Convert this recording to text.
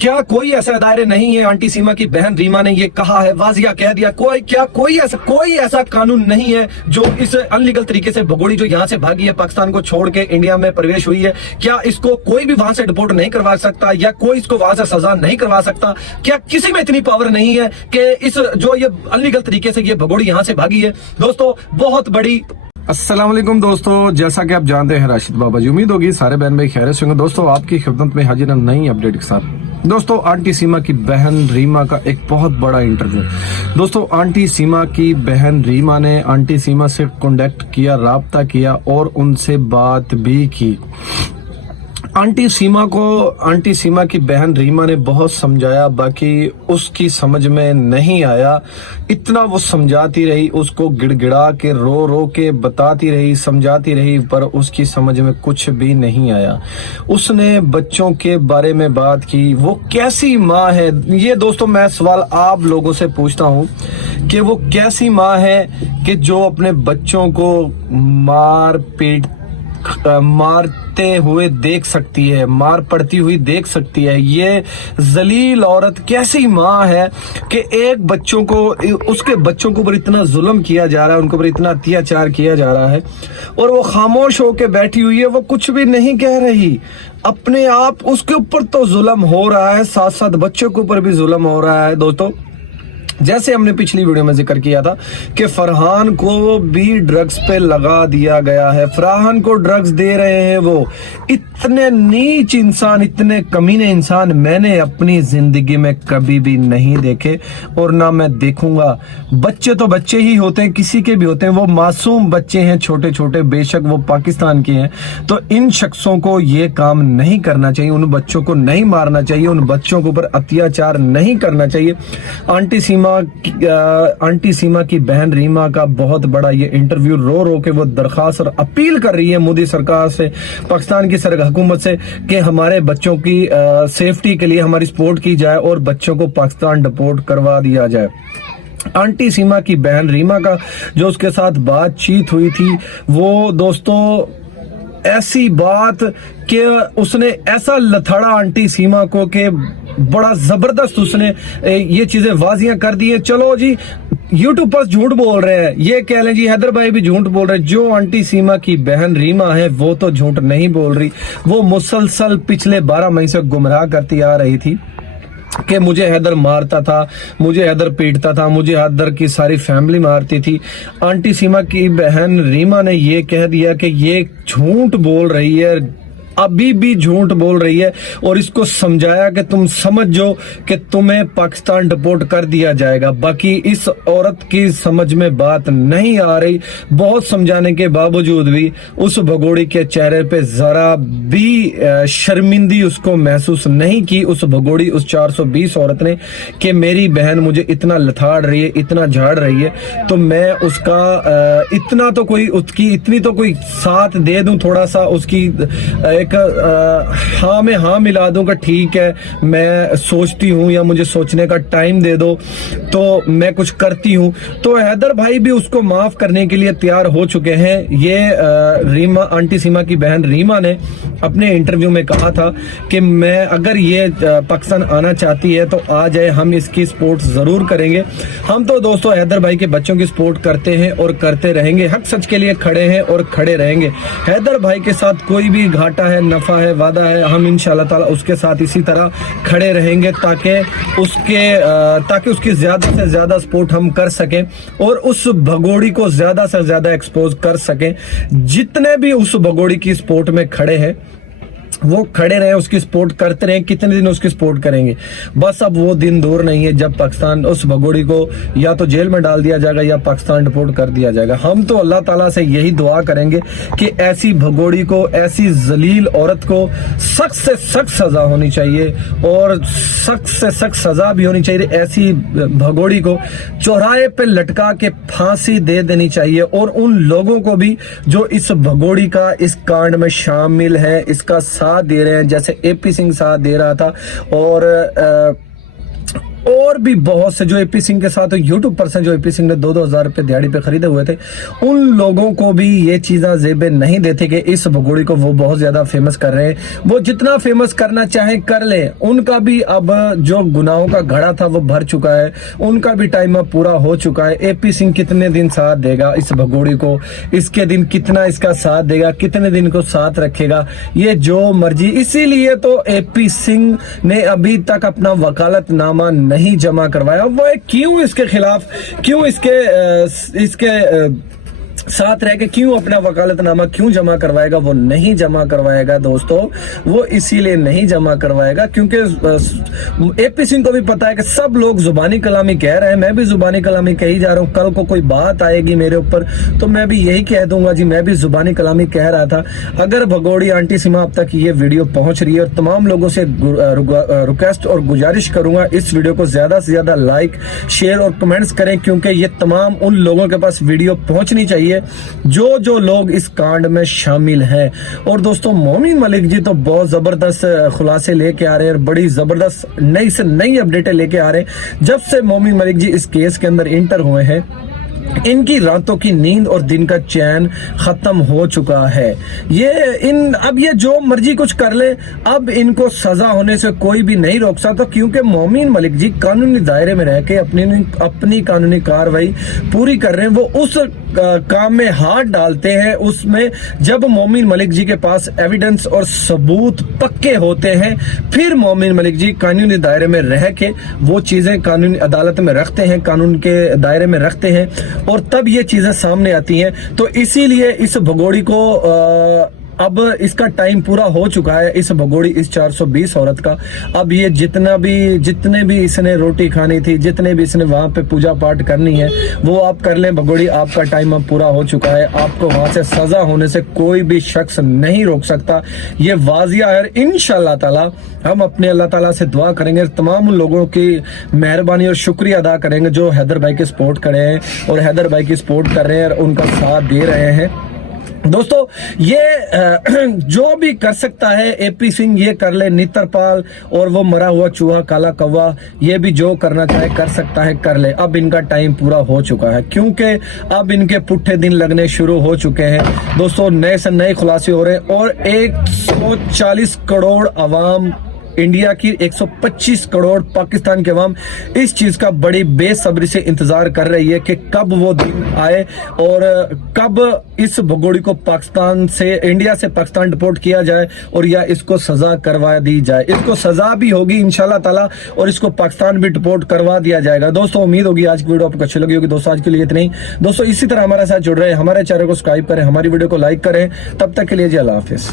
क्या कोई ऐसा दायरे नहीं है? आंटी सीमा की बहन रीमा ने ये कहा है, वाजिया कह दिया। कोई ऐसा कानून नहीं है जो इस अनलीगल तरीके से भगोड़ी जो यहाँ से भागी है, पाकिस्तान को छोड़ के इंडिया में प्रवेश हुई है, क्या इसको कोई भी वहां से डिपोर्ट नहीं करवा सकता या कोई इसको वहां से सजा नहीं करवा सकता? क्या किसी में इतनी पावर नहीं है कि इस जो ये अनलीगल तरीके से ये भगोड़ी यहाँ से भागी है? दोस्तों बहुत बड़ी अस्सलाम वालेकुम दोस्तों, जैसा कि आप जानते हैं राशिद बाबा जी, उम्मीद होगी सारे बहन भाई खैरियत से होंगे। दोस्तों आपकी खिदमत में हाजिर नई अपडेट के साथ। दोस्तों आंटी सीमा की बहन रीमा का एक बहुत बड़ा इंटरव्यू। दोस्तों आंटी सीमा की बहन रीमा ने आंटी सीमा से कांटेक्ट किया, राब्ता किया और उनसे बात भी की। आंटी सीमा की बहन रीमा ने बहुत समझाया, बाकी उसकी समझ में नहीं आया। इतना वो समझाती रही, उसको गिड़गिड़ा के रो रो के बताती रही, समझाती रही, पर उसकी समझ में कुछ भी नहीं आया। उसने बच्चों के बारे में बात की, वो कैसी माँ है। ये दोस्तों मैं सवाल आप लोगों से पूछता हूँ कि वो कैसी माँ है कि जो अपने बच्चों को मारते हुए देख सकती है, मार पड़ती हुई देख सकती है। ये जलील औरत कैसी माँ है कि उसके बच्चों को ऊपर इतना जुल्म किया जा रहा है, उनके ऊपर इतना अत्याचार किया जा रहा है और वो खामोश होकर बैठी हुई है, वो कुछ भी नहीं कह रही। अपने आप उसके ऊपर तो जुल्म हो रहा है, साथ साथ बच्चों के ऊपर भी जुल्म हो रहा है। दोस्तों जैसे हमने पिछली वीडियो में जिक्र किया था कि फरहान को भी ड्रग्स पे लगा दिया गया है, फरहान को ड्रग्स दे रहे हैं वो। इतने नीच इंसान, इतने कमीने इंसान मैंने अपनी जिंदगी में कभी भी नहीं देखे और ना मैं देखूंगा। बच्चे तो बच्चे ही होते हैं, किसी के भी होते हैं, वो मासूम बच्चे हैं, छोटे छोटे, बेशक वो पाकिस्तान के हैं। तो इन शख्सों को ये काम नहीं करना चाहिए, उन बच्चों को नहीं मारना चाहिए, उन बच्चों के ऊपर अत्याचार नहीं करना चाहिए। आंटी सीमा की बहन रीमा का बहुत बड़ा ये इंटरव्यू, रो रो के वो दरखास्त और अपील कर रही है मोदी सरकार से, पाकिस्तान की हुकूमत से कि हमारे बच्चों की सेफ्टी के लिए हमारी सपोर्ट की जाए और बच्चों को पाकिस्तान डिपोर्ट करवा दिया जाए। आंटी सीमा की बहन रीमा का जो उसके साथ बातचीत हुई थी, वो दोस्तों ऐसी बात कि उसने ऐसा लथड़ा आंटी सीमा को कि बड़ा जबरदस्त उसने ये चीजें वाजियां कर दी है। चलो जी यूट्यूब पर झूठ बोल रहे हैं, ये कह लें जी हैदर भाई भी झूठ बोल रहे हैं। जो आंटी सीमा की बहन रीमा है वो तो झूठ नहीं बोल रही, वो मुसलसल पिछले 12 महीने से गुमराह करती आ रही थी कि मुझे हैदर मारता था, मुझे हैदर पीटता था, मुझे हैदर की सारी फैमिली मारती थी। आंटी सीमा की बहन रीमा ने ये कह दिया कि ये झूठ बोल रही है, अभी भी झूठ बोल रही है और इसको समझाया कि तुम समझो कि तुम्हें पाकिस्तान डिपोर्ट कर दिया जाएगा। बाकी इस औरत की समझ में बात नहीं आ रही। बहुत समझाने के बावजूद भी उस भगोड़ी के चेहरे पे जरा भी शर्मिंदी उसको महसूस नहीं की, उस भगोड़ी, उस 420 औरत ने, कि मेरी बहन मुझे इतना लथाड़ रही है, इतना झाड़ रही है, तो मैं उसका इतना तो कोई उसकी इतनी तो कोई साथ दे दूं, थोड़ा सा उसकी एक हाँ में हाँ मिला दूं कि ठीक है मैं सोचती हूँ या मुझे सोचने का टाइम दे दो तो मैं कुछ करती हूँ। तो हैदर भाई भी उसको माफ करने के लिए तैयार हो चुके हैं। ये रीमा, आंटी सीमा की बहन रीमा ने अपने इंटरव्यू में कहा था कि मैं अगर ये पाकिस्तान आना चाहती है तो आ जाए, हम इसकी सपोर्ट जरूर करेंगे। हम तो दोस्तों हैदर भाई के बच्चों की सपोर्ट करते हैं और करते रहेंगे, हक सच के लिए खड़े हैं और खड़े रहेंगे। हैदर भाई के साथ कोई भी घाटा है, नफा है, वादा है, हम इंशाल्लाह ताला उसके साथ इसी तरह खड़े रहेंगे ताकि उसकी ज्यादा से ज्यादा सपोर्ट हम कर सकें और उस भगोड़ी को ज्यादा से ज्यादा एक्सपोज कर सकें। जितने भी उस भगोड़ी की सपोर्ट में खड़े हैं वो खड़े रहे, उसकी सपोर्ट करते रहे। कितने दिन उसकी सपोर्ट करेंगे? बस अब वो दिन दूर नहीं है जब पाकिस्तान उस भगोड़ी को या तो जेल में डाल दिया जाएगा या पाकिस्तान डिपोर्ट कर दिया जाएगा। हम तो अल्लाह ताला से यही दुआ करेंगे कि ऐसी भगोड़ी को, ऐसी जलील औरत को सख्त से सख्त सजा होनी चाहिए और सख्त से सख्त सजा भी होनी चाहिए। ऐसी भगोड़ी को चौराहे पे लटका के फांसी दे देनी चाहिए और उन लोगों को भी जो इस भगोड़ी का, इस कांड में शामिल है, इसका साथ दे रहे हैं, जैसे एपी सिंह साथ दे रहा था और भी बहुत से जो एपी सिंह के साथ यूट्यूब पर्सन जो एपी सिंह ने 2-2 हजार रुपए दिहाड़ी पे खरीदे हुए थे, उन लोगों को भी ये चीजें जेबे नहीं देते कि इस भगोड़ी को वो बहुत ज्यादा फेमस कर रहे हैं। वो जितना फेमस करना चाहे कर ले, उनका भी अब जो गुनाहों का घड़ा था वो भर चुका है, उनका भी टाइम अब पूरा हो चुका है। एपी सिंह कितने दिन साथ देगा इस भगोड़ी को, इसके दिन कितना इसका साथ देगा, कितने दिन को साथ रखेगा, ये जो मर्जी। इसीलिए तो एपी सिंह ने अभी तक अपना वकालतनामा नहीं जमा करवाया। वो क्यों इसके खिलाफ, क्यों इसके साथ रह के क्यों अपना वकालतनामा क्यों जमा करवाएगा? वो नहीं जमा करवाएगा दोस्तों, वो इसीलिए नहीं जमा करवाएगा क्योंकि एपी सिंह को भी पता है कि सब लोग जुबानी कलामी कह रहे हैं, मैं भी जुबानी कलामी कही जा रहा हूं। कल को कोई बात आएगी मेरे ऊपर तो मैं भी यही कह दूंगा जी मैं भी जुबानी कलामी कह रहा था। अगर भगोड़ी आंटी सीमा अब तक ये वीडियो पहुंच रही है, और तमाम लोगों से रिक्वेस्ट और गुजारिश करूंगा इस वीडियो को ज्यादा से ज्यादा लाइक, शेयर और कमेंट्स करें, क्योंकि ये तमाम उन लोगों के पास वीडियो पहुंचनी चाहिए जो लोग इस कांड में शामिल हैं। और दोस्तों मोमिन मलिक जी तो बहुत जबरदस्त खुलासे लेके आ रहे हैं, बड़ी जबरदस्त नई से नई अपडेटें लेके आ रहे हैं। जब से मोमिन मलिक जी इस केस के अंदर इंटर हुए हैं, इनकी रातों की नींद और दिन का चैन खत्म हो चुका है। अब ये जो मर्जी कुछ कर ले, अब इनको सजा होने से कोई भी नहीं रोक सकता, क्योंकि मोमिन मलिक जी कानूनी दायरे में रह के अपनी कानूनी कार्रवाई पूरी कर रहे हैं। वो उस काम में हाथ डालते हैं उसमें जब मोमिन मलिक जी के पास एविडेंस और सबूत पक्के होते हैं, फिर मोमिन मलिक जी कानूनी दायरे में रह के वो चीजें कानूनी अदालत में रखते हैं, कानून के दायरे में रखते हैं, और तब ये चीजें सामने आती हैं। तो इसीलिए इस भगोड़ी को अब इसका टाइम पूरा हो चुका है, इस भगोड़ी इस 420 औरत का। अब ये जितने भी इसने रोटी खानी थी, जितने भी इसने वहां पे पूजा पाठ करनी है, वो आप कर लें। भगोड़ी आपका टाइम अब पूरा हो चुका है, आपको वहां से सजा होने से कोई भी शख्स नहीं रोक सकता, ये वाजिया है। इंशाअल्लाह ताला हम अपने अल्लाह ताला से दुआ करेंगे, तमाम लोगों की मेहरबानी और शुक्रिया अदा करेंगे जो हैदर भाई की सपोर्ट करे हैं और हैदर भाई की सपोर्ट कर रहे हैं और उनका साथ दे रहे हैं। दोस्तों ये जो भी कर सकता है एपी सिंह ये कर ले, नित्रपाल और वो मरा हुआ चूहा काला कौवा ये भी जो करना चाहे कर सकता है, कर ले। अब इनका टाइम पूरा हो चुका है, क्योंकि अब इनके पुट्ठे दिन लगने शुरू हो चुके हैं। दोस्तों नए से नए खुलासे हो रहे हैं, और 140 करोड़ अवाम इंडिया की, 125 करोड़ पाकिस्तान के अवाम इस चीज का बड़ी बेसब्री से इंतजार कर रही है कि कब वो दिन आए और कब इस भगोड़ी को इंडिया से पाकिस्तान डिपोर्ट किया जाए, और या इसको सजा करवा दी जाए। इसको सजा भी होगी इंशाल्लाह ताला, और इसको पाकिस्तान भी डिपोर्ट करवा दिया जाएगा। दोस्तों उम्मीद होगी आज की वीडियो आपको अच्छी लगी होगी। दोस्तों आज के लिए इतना ही। दोस्तों इसी तरह हमारे साथ जुड़ रहे, हमारे चैनल को सब्सक्राइब करें, हमारी वीडियो को लाइक करें। तब तक के लिए जी अल्लाह हाफिज।